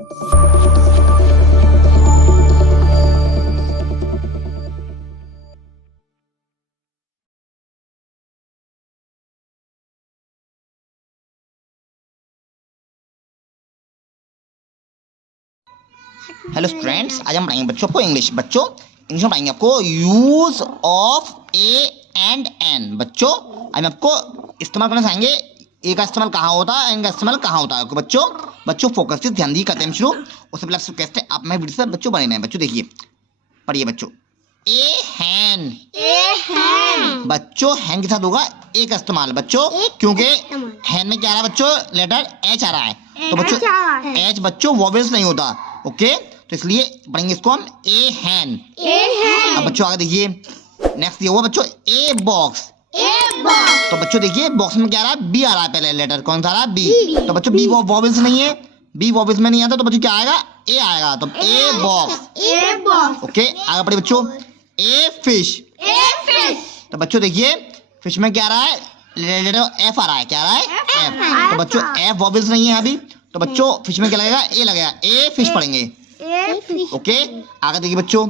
Hello students, आज हम पढ़ाएंगे बच्चों को इंग्लिश। बच्चों इंग्लिश में पढ़ाएंगे आपको use of a and an. बच्चों आज आपको इस्तेमाल करना चाहेंगे, ए का इस्तेमाल कहाँ होता है, एन का इस्तेमाल कहाँ होता है। बच्चों फोकस से ध्यान दी, करते हैं शुरू। उससे पहले आपसे कहते हैं आप मैं वीडियो से बच्चों बने रहें। बच्चों देखिए, पढ़िए बच्चों। ए हैन, बच्चों हैन के साथ होगा ए का इस्तेमाल बच्चों, क्योंकि हैन में क्या आ रहा है बच्चों, लेटर एच आ रहा है। तो बच्चों एच बच्चों वॉवेल्स नहीं होता, ओके, तो इसलिए पढ़ेंगे इसको हम ए हैन। अब बच्चों आगे देखिए, नेक्स्ट ये हुआ बच्चों ए बॉक्स। तो बच्चों देखिए बॉक्स में क्या आ रहा है, बी आ रहा है, पहले लेटर कौन सा आ रहा है, बी। तो बच्चों बी वॉवेल्स नहीं है, बी वॉवेल्स में नहीं आता, तो बच्चों क्या आएगा, ए आएगा। तो ए बॉक्स, ओके। आगे पढ़िए बच्चों, ए फिश। तो बच्चों देखिए फिश में क्या आ रहा है, लेटर एफ आ रहा है, क्या आ रहा है, एफ। तो बच्चों एफ वॉवेल्स नहीं है अभी, तो बच्चों फिश में क्या लगेगा, ए लगेगा, ए फिश पढ़ेंगे, ओके। आगे देखिए बच्चों,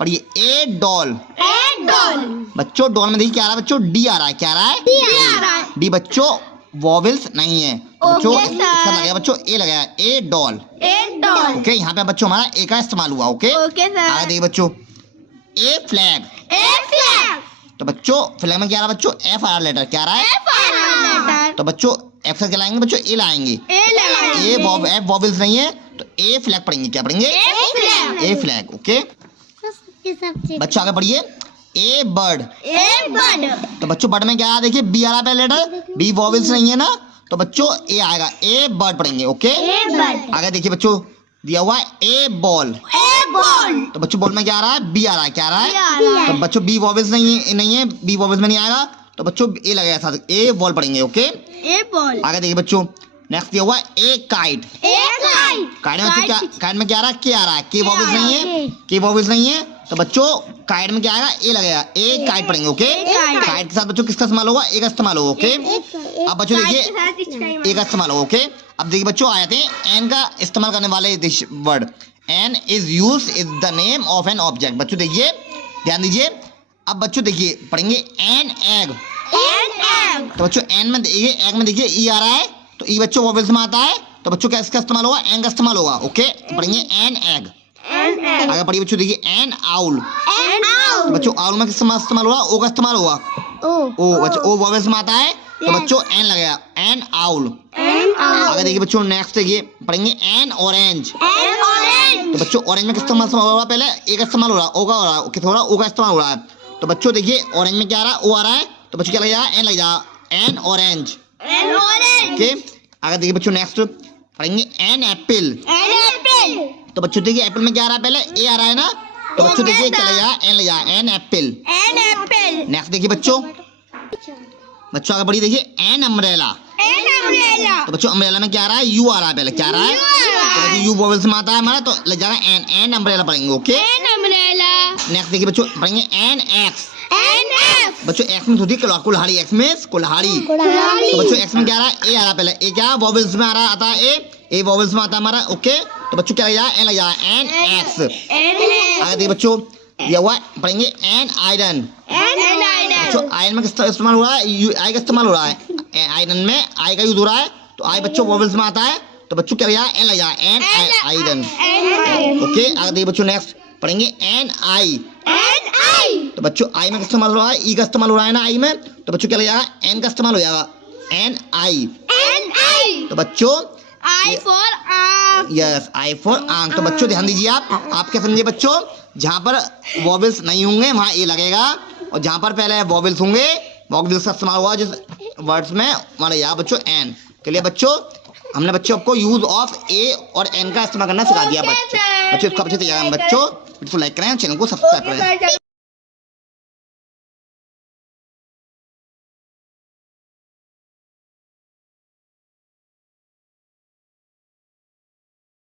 पढ़िए ए डॉल। बच्चों डॉल में देखिए क्या आ रहा है बच्चों, डी आ रहा है, क्या आ रहा है, डी बच्चों वॉवेल्स नहीं है, बच्चों इसका लगेगा बच्चों ए लगेगा, ए डॉल, ओके। यहाँ पे बच्चों हमारा ए का इस्तेमाल हुआ, ओके। आगे देखिए बच्चों, ए फ्लैग। तो बच्चों फ्लैग में क्या आ रहा है बच्चों, एफ आ रहा है, लेटर क्या आ रहा है, तो बच्चों एफ से क्या लाएंगे बच्चों, ए लाएंगे, एफ वॉवेल्स नहीं है, तो ए फ्लैग पढ़ेंगे, क्या पढ़ेंगे, ए फ्लैग, ओके। बच्चों आगे पढ़िए, ए बर्ड। तो बच्चों बर्ड में क्या आ रहा है, देखिए बी आ रहा है लेटर, बी वॉवेल्स नहीं है ना, तो बच्चों ए आएगा, ए बर्ड पढ़ेंगे, ओके। आगे देखिए बच्चों दिया हुआ है ए बॉल। तो बच्चों बॉल में क्या आ रहा है, बी आ रहा है, क्या आ रहा है, तो बच्चों बी वॉवेल्स नहीं है, बी वॉवेल्स में नहीं आएगा, तो बच्चों ए लगेगा साथ, ए बॉल पढ़ेंगे, ओके। आगे देखिए बच्चों, नेक्स्ट दिया हुआ है ए काइट। काइट में क्या आ रहा है, के आ रहा है, के वॉवेल्स नहीं है, के वॉवेल्स नहीं है, तो बच्चों काइट में क्या आएगा, ए लगेगा, ए काइट पढ़ेंगे, ओके। काइट के साथ बच्चों किसका इस्तेमाल होगा, ए का इस्तेमाल होगा, ओके। अब बच्चों देखिए ए का इस्तेमाल होगा, ओके। अब देखिए बच्चों आ जाते हैं एन का इस्तेमाल करने वाले word. An is use is the name of an object. बच्चों देखिए ध्यान दीजिए, अब बच्चों देखिए पढ़ेंगे एन एग। तो बच्चों एन में देखिए, एग में देखिए ई आ रहा है, तो ई बच्चों वॉवेल्स में आता है, तो बच्चों क्या इसका इस्तेमाल होगा, एन का इस्तेमाल होगा, ओके। पढ़ेंगे एन एग। आगे पढ़िए बच्चों देखिए एन आउल। तो बच्चों आउल में किसका इस्तेमाल होगा, ओ का इस्तेमाल होगा, ओ बच्चों ओ वॉवेल्स में आता है, तो बच्चों एन लगेगा, एन आउल। आगे देखिए बच्चों नेक्स्ट देखिए पढ़ेंगे एन ऑरेंज। तो बच्चों ऑरेंज में किसका इस्तेमाल हो रहा है, पहले ए का इस्तेमाल हो रहा है, ओ का हो रहा है, किस हो रहा है, ओ का इस्तेमाल हो रहा है, तो बच्चों देखिए ऑरेंज में क्या आ रहा है, ओ आ रहा है, तो बच्चों क्या लगेगा, एन लग जाएगा, एन ऑरेंज, ओके। आगे देखिए बच्चों नेक्स्ट पढ़ेंगे एन एप्पल। तो बच्चों देखिए एप्पल में क्या आ रहा है, पहले ए आ रहा है ना, तो बच्चों देखिए क्या लग जाएगा, एन लग जाएगा, एन एप्पल। नेक्स्ट देखिए बच्चों आगे बढ़िए देखिए एन अम्ब्रेला। तो बच्चों अम्ब्रेला में क्या आ रहा है, यू आ रहा है, पहले क्या आ रहा है, तो बच्चों यू वॉवेल्स में आता है हमारा, तो लग जाएगा एन, एन अम्ब्रेला पढ़ेंगे, ओके। नेक्स्ट देखिए बच्चों पढ़ेंगे एन एक्स। बच्चों एक्स में होती है कुल्हाड़ी, एक्स में कुल्हाड़ी। तो बच्चों एक्स में क्या आ रहा है, ए आ रहा है, पहले ए क्या वॉवेल्स में आ रहा आता है, ए वॉवेल्स में आता है हमारा, ओके। तो बच्चों क्या लग जाएगा, एन लग जाएगा, एन एक्स। आगे देखिए बच्चों दिया हुआ पढ़ेंगे एन आयरन। बच्चों आयरन में किसका इस्तेमाल हो रहा है, आई का इस्तेमाल हो रहा है, आयरन में आई का यूज हो रहा है, तो आई बच्चों वॉवेल्स में आता है, तो बच्चों क्या लग जाएगा, एन लग जाएगा, एन आयरन, ओके। आगे देखिए बच्चों नेक्स्ट पढ़ेंगे एन आई। तो बच्चों आई में इस्तेमाल हो रहा है, ई का इस्तेमाल हो रहा है ना आई में, तो बच्चों क्या लग जाएगा, एन का इस्तेमाल हो जाएगा, एन आई। तो बच्चों I for yes, I for आंख। तो बच्चों ध्यान दीजिए, आप क्या समझे बच्चों, जहाँ पर वॉवेल्स नहीं होंगे वहाँ ए लगेगा, और जहाँ पर पहले वॉवेल्स होंगे वॉवेल्स का इस्तेमाल हुआ जिस वर्ड्स में हमारे यहाँ बच्चों एन के लिए। बच्चों हमने बच्चों आपको यूज ऑफ ए और एन का इस्तेमाल करना सिखा दिया। बच्चों इसको अच्छे से बच्चों लाइक करें, चैनल को सब्सक्राइब करें।